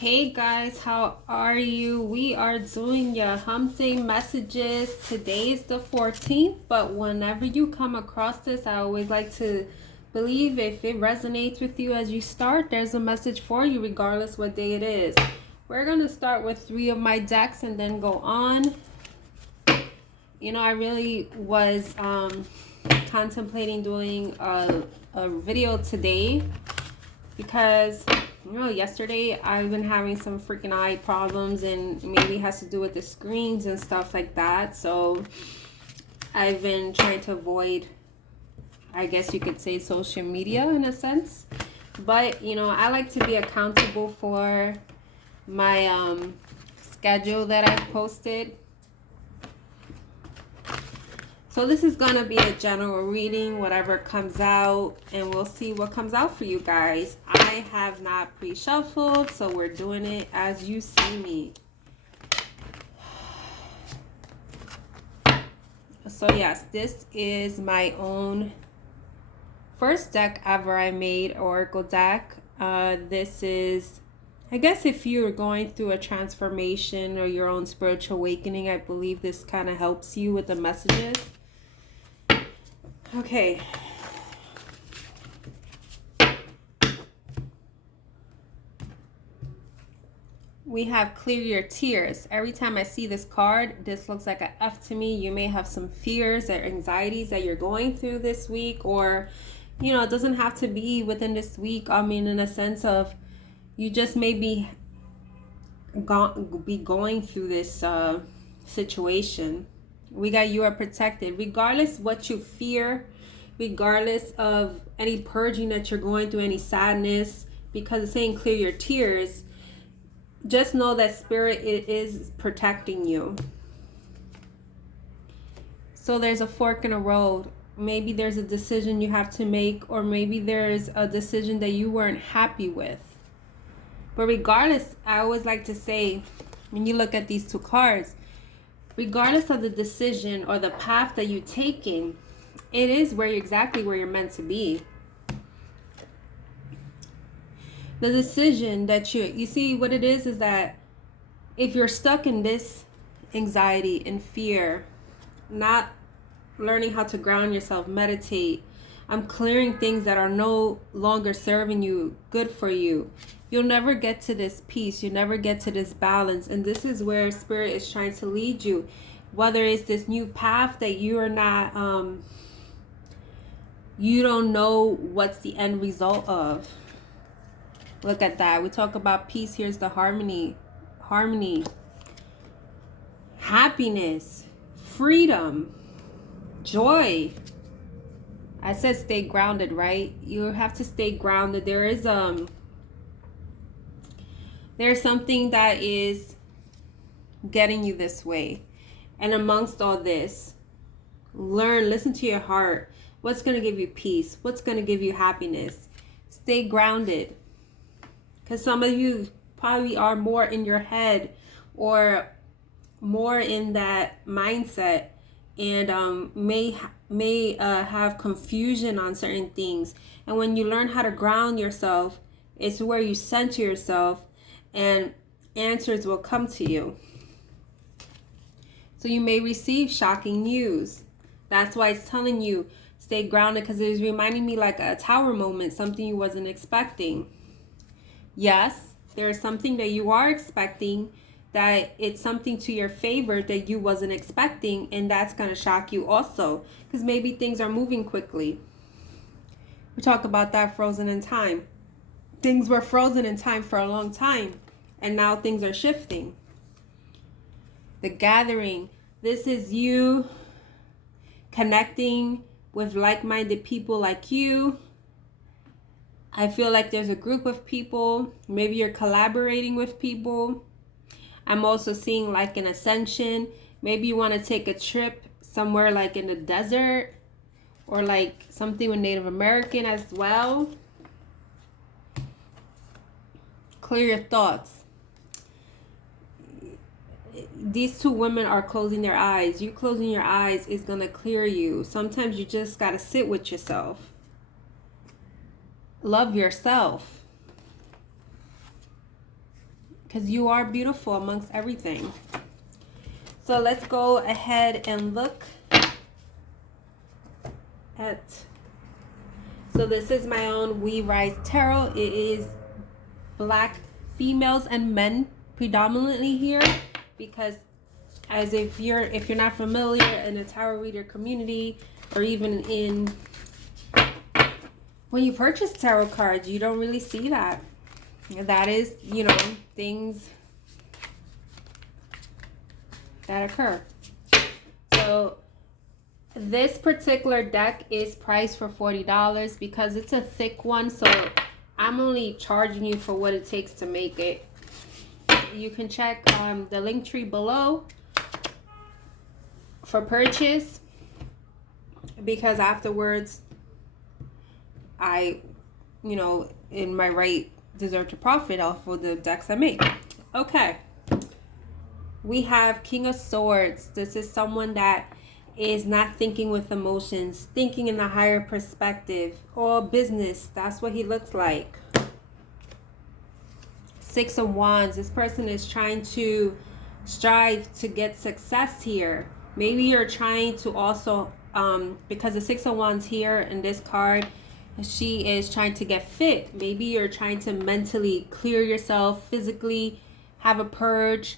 Hey guys, how are you? We are doing your Humpday messages. Today is the 14th, but whenever you come across this, I always like to believe if it resonates with you as you start, there's a message for you regardless what day it is. We're going to start with 3 of my decks and then go on. You know, I really was contemplating doing a video today because you know, yesterday I've been having some freaking eye problems, and maybe it has to do with the screens and stuff like that. So I've been trying to avoid, I guess you could say, social media in a sense. But you know, I like to be accountable for my schedule that I've posted. So this is going to be a general reading, whatever comes out, and we'll see what comes out for you guys. I have not pre-shuffled, so we're doing it as you see me. So yes, this is my own first deck ever I made, Oracle deck. This is, I guess if you're going through a transformation or your own spiritual awakening, I believe this kind of helps you with the messages. Okay. We have clear your tears. Every time I see this card, this looks like an F to me. You may have some fears or anxieties that you're going through this week, or, you know, it doesn't have to be within this week. I mean, in a sense of you just may be going through this situation. We got you are protected. Regardless what you fear, regardless of any purging that you're going through, any sadness, because it's saying clear your tears, just know that spirit is protecting you. So there's a fork in a road. Maybe there's a decision you have to make, or maybe there's a decision that you weren't happy with. But regardless, I always like to say, when you look at these two cards, regardless of the decision or the path that you're taking, it is exactly where you're meant to be. The decision that you see, what it is that if you're stuck in this anxiety and fear, not learning how to ground yourself, meditate, I'm clearing things that are no longer serving you, good for you. You'll never get to this peace. You never get to this balance. And this is where spirit is trying to lead you. Whether it's this new path that you are not, you don't know what's the end result of. Look at that. We talk about peace. Here's the harmony, happiness, freedom, joy. I said stay grounded, right? You have to stay grounded. There's something that is getting you this way. And amongst all this, listen to your heart. What's going to give you peace? What's going to give you happiness? Stay grounded. Because some of you probably are more in your head or more in that mindset, and may have confusion on certain things. And when you learn how to ground yourself, it's where you center yourself and answers will come to you. So you may receive shocking news. That's why it's telling you stay grounded, because it's reminding me like a tower moment, something you wasn't expecting. Yes, there's something that you are expecting, that it's something to your favor that you wasn't expecting, and that's going to shock you also, because maybe things are moving quickly. We talk about that frozen in time. Things were frozen in time for a long time, and now things are shifting. The gathering. This is you connecting with like-minded people like you. I feel like there's a group of people. Maybe you're collaborating with people. I'm also seeing like an ascension. Maybe you want to take a trip somewhere like in the desert, or like something with Native American as well. Clear your thoughts. These two women are closing their eyes. You closing your eyes is going to clear you. Sometimes you just got to sit with yourself. Love yourself. because you are beautiful amongst everything. So let's go ahead and look at, so this is my own We Rise Tarot. It is Black females and men predominantly here, because as if you're not familiar in the tarot reader community, or even in when you purchase tarot cards, you don't really see that. That is, you know, things that occur. So this particular deck is priced for $40 because it's a thick one, so I'm only charging you for what it takes to make it. You can check the link tree below for purchase, because afterwards I, you know, in my right, deserve to profit off of the decks I make. Okay, we have King of Swords. This is someone that is not thinking with emotions, thinking in a higher perspective, or business. That's what he looks like. Six of Wands. This person is trying to strive to get success here. Maybe you're trying to also, because the Six of Wands here in this card, she is trying to get fit. Maybe you're trying to mentally clear yourself, physically have a purge.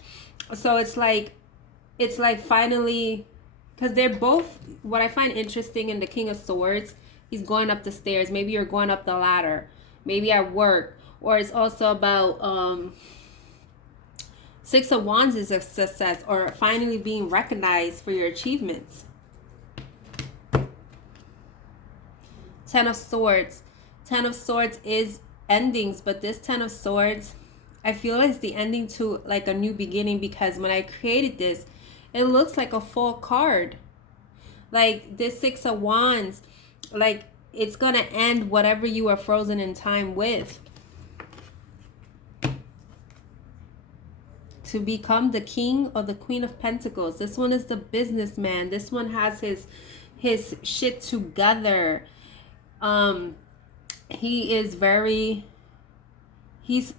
So it's like finally, because they're both, what I find interesting in the King of Swords, he's going up the stairs. Maybe you're going up the ladder, maybe at work, or it's also about Six of Wands is a success, or finally being recognized for your achievements. Ten of Swords. Ten of Swords is endings, but this Ten of Swords, I feel it's the ending to like a new beginning, because when I created this, it looks like a full card. Like this Six of Wands, like it's going to end whatever you are frozen in time with, to become the King or the Queen of Pentacles. This one is the businessman. This one has his shit together. He is very,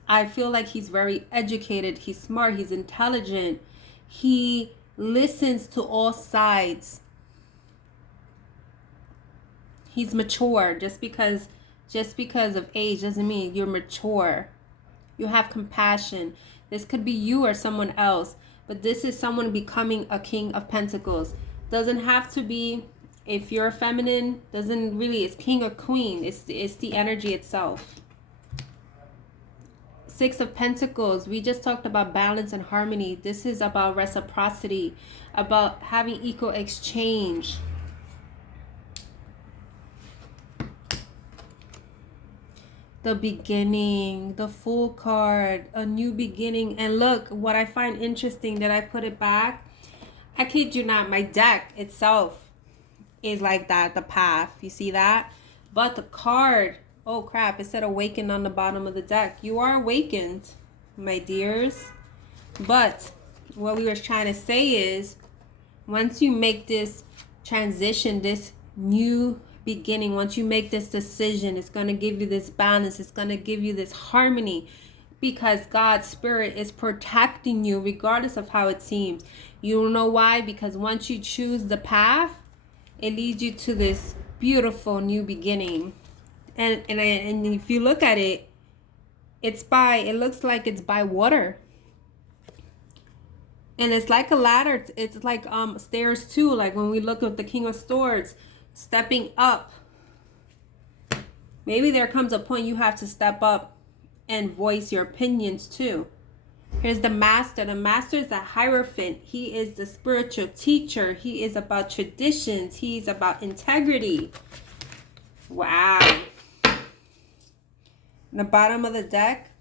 I feel like he's very educated. He's smart. He's intelligent. He listens to all sides. He's mature. Just because of age doesn't mean you're mature. You have compassion. This could be you or someone else, but this is someone becoming a King of Pentacles. Doesn't have to be, if you're feminine, doesn't really, it's king or queen. It's the energy itself. Six of Pentacles, we just talked about balance and harmony. This is about reciprocity, about having equal exchange. The beginning, the Fool card, a new beginning. And look, what I find interesting that I put it back, I kid you not, my deck itself is like that, the path, you see that? But the card, oh crap, it said awakened on the bottom of the deck. You are awakened, my dears. But what we were trying to say is, once you make this transition, this new beginning, once you make this decision, it's going to give you this balance, it's going to give you this harmony, because God's spirit is protecting you regardless of how it seems. You know why? Because once you choose the path, it leads you to this beautiful new beginning. And if you look at it, it looks like it's by water. And it's like a ladder. It's like stairs too. Like when we look at the King of Swords, stepping up. Maybe there comes a point you have to step up and voice your opinions too. Here's the Master. The Master is the Hierophant. He is the spiritual teacher. He is about traditions. He's about integrity. Wow. The bottom of the deck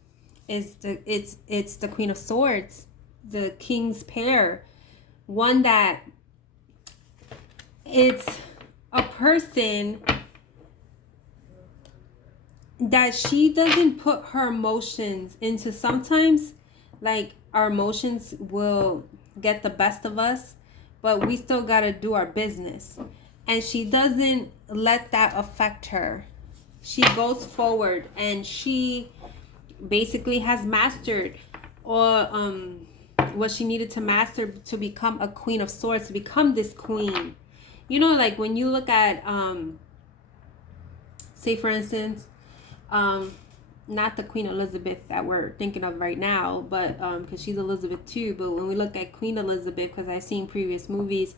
is it's the Queen of Swords, the King's pair. One that it's a person that she doesn't put her emotions into. Sometimes, like, our emotions will get the best of us, but we still got to do our business. And she doesn't let that affect her. She goes forward, and she basically has mastered or what she needed to master to become a Queen of Swords, to become this queen. You know, like when you look at say for instance, not the Queen Elizabeth that we're thinking of right now, but because she's Elizabeth too. But when we look at Queen Elizabeth, because I've seen previous movies,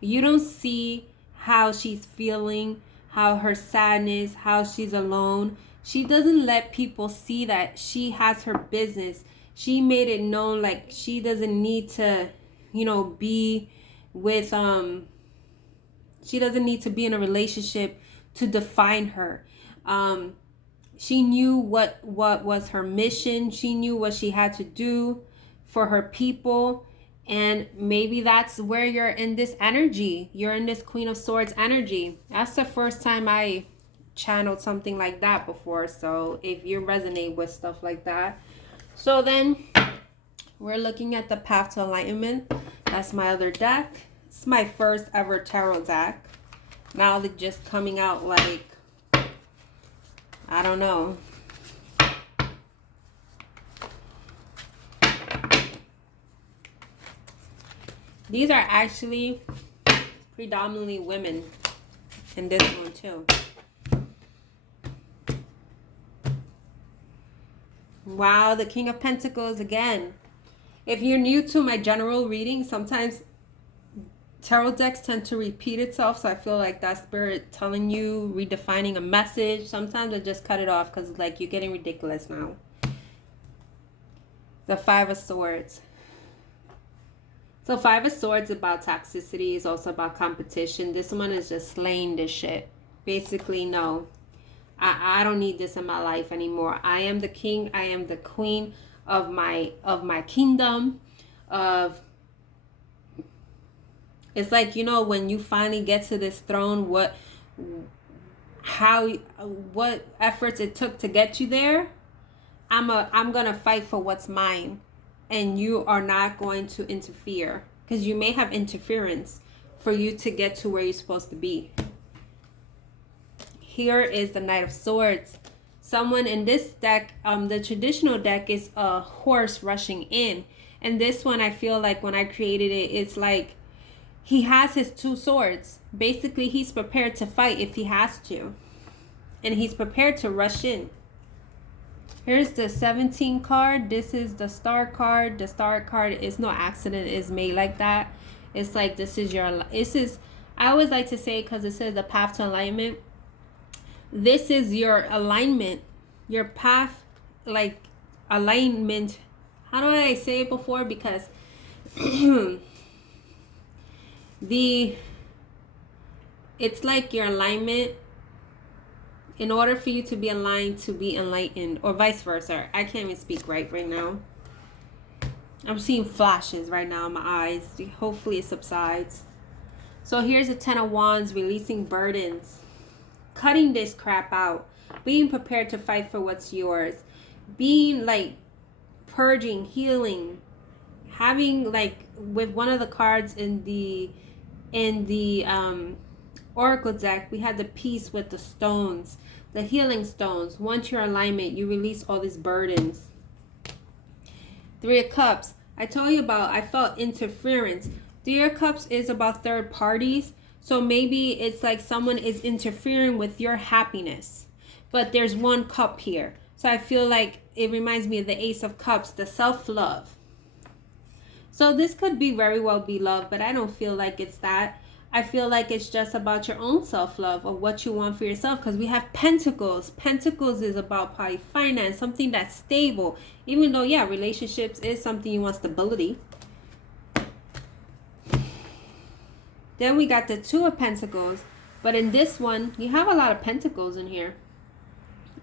you don't see how she's feeling, how her sadness, how she's alone. She doesn't let people see that she has her business. She made it known like she doesn't need to, you know, be with she doesn't need to be in a relationship to define her. She knew what was her mission. She knew what she had to do for her people. And maybe that's where you're in this energy. You're in this Queen of Swords energy. That's the first time I channeled something like that before. So if you resonate with stuff like that. So then we're looking at the Path to Enlightenment. That's my other deck. It's my first ever tarot deck. Now they're just coming out like, I don't know. These are actually predominantly women in this one too. Wow, the King of Pentacles again. If you're new to my general reading, sometimes tarot decks tend to repeat itself. So I feel like that spirit telling you, redefining a message. Sometimes I just cut it off because like you're getting ridiculous now. The Five of Swords. So Five of Swords about toxicity, is also about competition. This one is just slaying this shit. Basically, no. I don't need this in my life anymore. I am the king. I am the queen of my kingdom. It's like, you know, when you finally get to this throne, what efforts it took to get you there. I'm gonna fight for what's mine, and you are not going to interfere, because you may have interference for you to get to where you're supposed to be. Here is the Knight of Swords. Someone in this deck, the traditional deck is a horse rushing in. And this one, I feel like when I created it, it's like he has his two swords. Basically, he's prepared to fight if he has to. And he's prepared to rush in. Here's the 17 card. This is the Star card. The Star card is no accident. It's made like that. It's like this is, I always like to say, because it says the path to alignment. This is your alignment, your path, like alignment. How do I say it before? Because it's like your alignment. In order for you to be aligned, to be enlightened, or vice versa. I can't even speak right now. I'm seeing flashes right now in my eyes. Hopefully it subsides. So here's the 10 of Wands, releasing burdens. Cutting this crap out. Being prepared to fight for what's yours. Being like purging, healing. Having like with one of the cards in the Oracle deck, we had the peace with the stones. The healing stones. Once your alignment, you release all these burdens. Three of Cups. I told you about, I felt interference. Three of Cups is about third parties. So maybe it's like someone is interfering with your happiness. But there's one cup here. So I feel like it reminds me of the Ace of Cups, the self-love. So this could be very well be love, but I don't feel like it's that. I feel like it's just about your own self-love, or what you want for yourself, because we have Pentacles. Pentacles is about probably finance, something that's stable. Even though, yeah, relationships is something you want stability. Then we got the Two of Pentacles. But in this one, you have a lot of pentacles in here.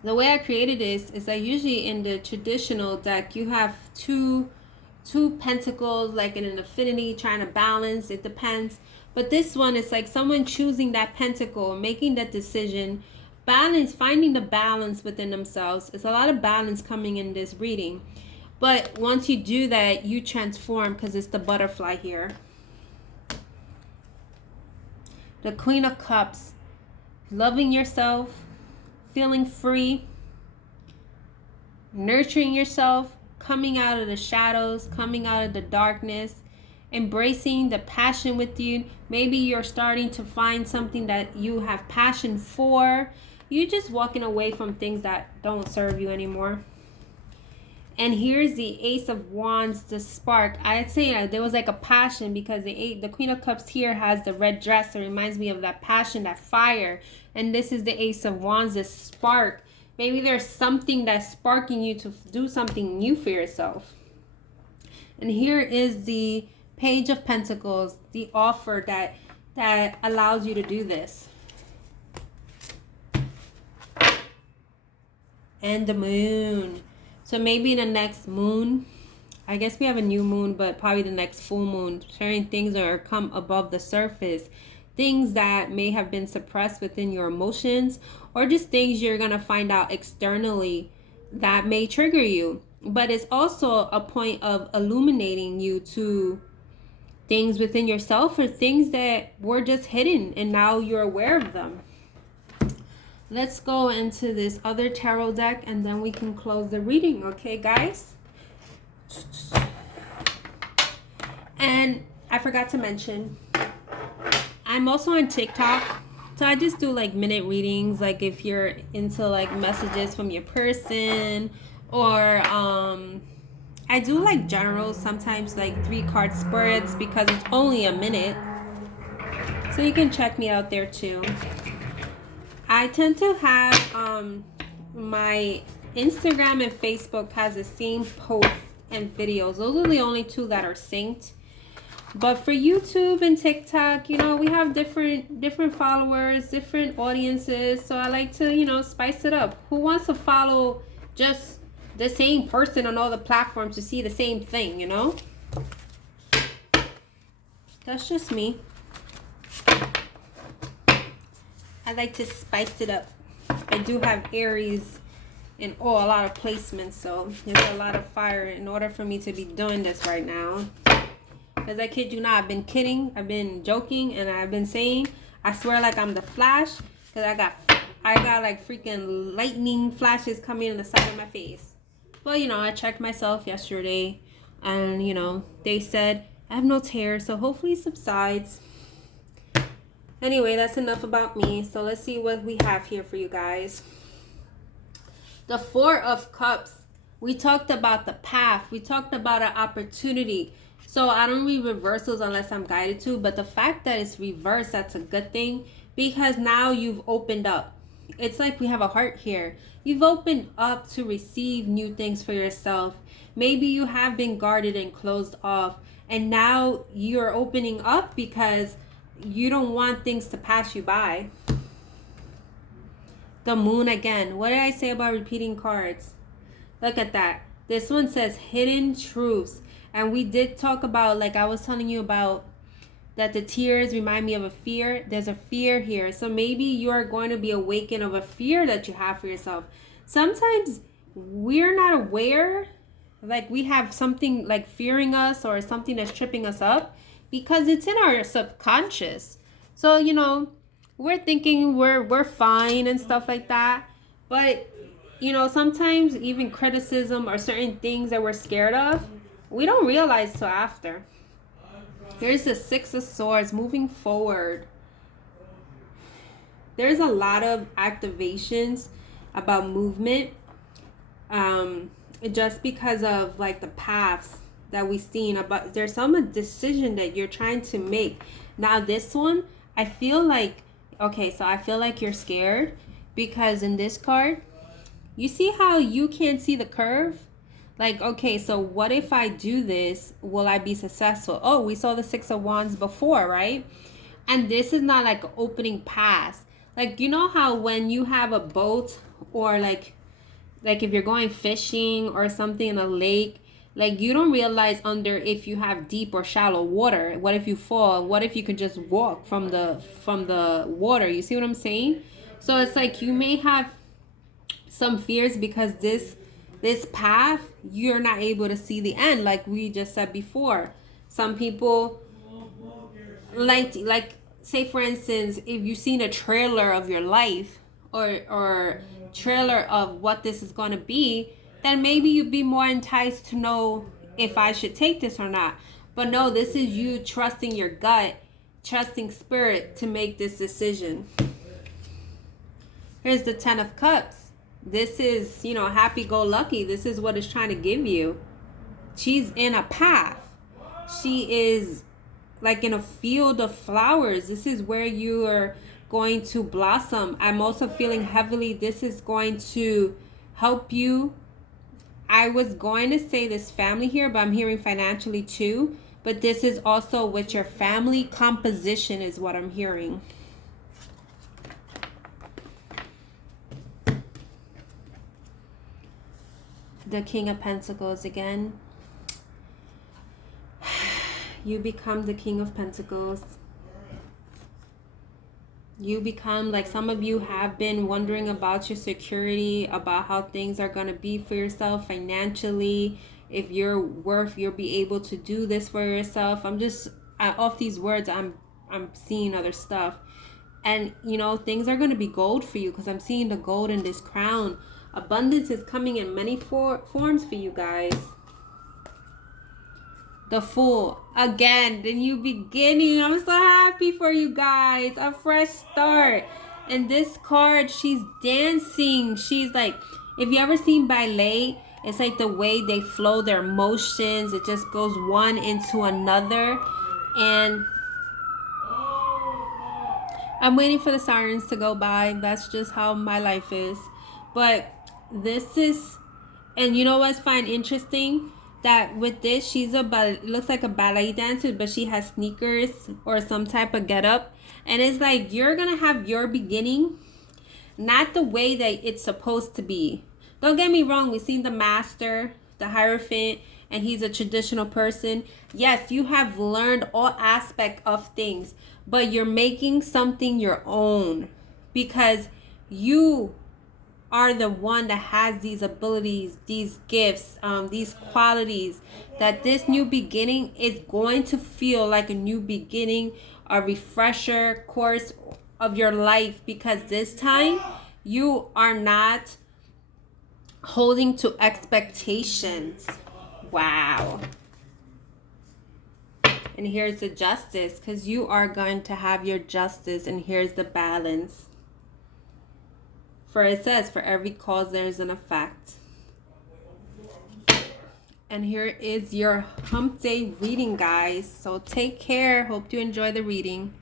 The way I created this is that usually in the traditional deck, you have two pentacles, like in an affinity, trying to balance. It depends. But this one is like someone choosing that pentacle, making that decision, balance, finding the balance within themselves. It's a lot of balance coming in this reading. But once you do that, you transform, because it's the butterfly here. The Queen of Cups, loving yourself, feeling free, nurturing yourself, coming out of the shadows, coming out of the darkness, embracing the passion with you. Maybe you're starting to find something that you have passion for. You're just walking away from things that don't serve you anymore. And here's the Ace of Wands, the spark. I'd say there was like a passion, because the Queen of Cups here has the red dress. It reminds me of that passion, that fire. And this is the Ace of Wands, the spark. Maybe there's something that's sparking you to do something new for yourself. And here is the Page of Pentacles, the offer that allows you to do this. And the Moon. So maybe the next moon, I guess we have a new moon, but probably the next full moon, sharing things that are come above the surface. Things that may have been suppressed within your emotions, or just things you're going to find out externally that may trigger you. But it's also a point of illuminating you to things within yourself, or things that were just hidden and now you're aware of them. Let's go into this other tarot deck and then we can close the reading, okay, guys? And I forgot to mention, I'm also on TikTok. So I just do like minute readings, like if you're into like messages from your person, or I do like generals, sometimes like 3-card spreads, because it's only a minute. So you can check me out there too. I tend to have my Instagram and Facebook has the same posts and videos. Those are the only two that are synced. But for YouTube and TikTok, you know, we have different followers, different audiences. So I like to, you know, spice it up. Who wants to follow just the same person on all the platforms to see the same thing, you know? That's just me. I like to spice it up. I do have Aries in a lot of placements, so there's a lot of fire in order for me to be doing this right now. Because I kid you not, I've been kidding, I've been joking, and I've been saying, I swear like I'm the Flash, because I got like freaking lightning flashes coming in the side of my face. Well, you know, I checked myself yesterday, and you know, they said I have no tear, so hopefully it subsides. Anyway, that's enough about me. So let's see what we have here for you guys. The Four of Cups. We talked about the path. We talked about an opportunity. So I don't read reversals unless I'm guided to. But the fact that it's reversed, that's a good thing. Because now you've opened up. It's like we have a heart here. You've opened up to receive new things for yourself. Maybe you have been guarded and closed off. And now you're opening up because you don't want things to pass you by. The Moon again. What did I say about repeating cards? Look at that. This one says hidden truths. And we did talk about, like I was telling you about, that the tears remind me of a fear. There's a fear here. So maybe you are going to be awakened of a fear that you have for yourself. Sometimes we're not aware, like we have something like fearing us or something that's tripping us up, because it's in our subconscious. So, you know, we're thinking we're fine and stuff like that. But, you know, sometimes even criticism or certain things that we're scared of, we don't realize till after. Here's the Six of Swords, moving forward. There's a lot of activations about movement. Just because of like the paths that we've seen, about there's some decision that you're trying to make. Now this one, I feel like, okay, so I feel like you're scared because in this card, you see how you can't see the curve? Like, okay, so what if I do this? Will I be successful? Oh, we saw the Six of Wands before, right? And this is not like opening paths. Like, you know how when you have a boat, or like if you're going fishing or something in a lake, like you don't realize under if you have deep or shallow water. What if you fall? What if you could just walk from the water? You see what I'm saying? So it's like you may have some fears because this path, you're not able to see the end, like we just said before. Some people like say for instance, if you've seen a trailer of your life or trailer of what this is going to be, then maybe you'd be more enticed to know if I should take this or not. But no, this is you trusting your gut, trusting spirit to make this decision. Here's the 10 of Cups. This is, you know, happy-go-lucky. This is what it's trying to give you. She's in a path. She is like in a field of flowers. This is where you are going to blossom. I'm also feeling heavily this is going to help you. I was going to say this family here, but I'm hearing financially too. But this is also with your family composition is what I'm hearing. The King of Pentacles again. You become the King of Pentacles. You become, like, some of you have been wondering about your security, about how things are going to be for yourself financially. If you're worth, you'll be able to do this for yourself. I'm just, off these words, I'm seeing other stuff. And, you know, things are going to be gold for you because I'm seeing the gold in this crown. Abundance is coming in many forms for you guys. The Fool. Again, the new beginning. I'm so happy for you guys. A fresh start. And this card, she's dancing. She's like, if you ever seen ballet, it's like the way they flow their motions. It just goes one into another. And I'm waiting for the sirens to go by. That's just how my life is. But this is, and you know what's fine interesting? That with this, she's looks like a ballet dancer, but she has sneakers or some type of getup. And it's like, you're going to have your beginning, not the way that it's supposed to be. Don't get me wrong. We've seen the master, the Hierophant, and he's a traditional person. Yes, you have learned all aspects of things, but you're making something your own because you are the one that has these abilities, these gifts, these qualities, that this new beginning is going to feel like a new beginning, a refresher course of your life, because this time you are not holding to expectations. Wow. And here's the Justice, because you are going to have your justice, and here's the Balance. For it says, for every cause there is an effect. And here is your Hump Day reading, guys. So take care. Hope you enjoy the reading.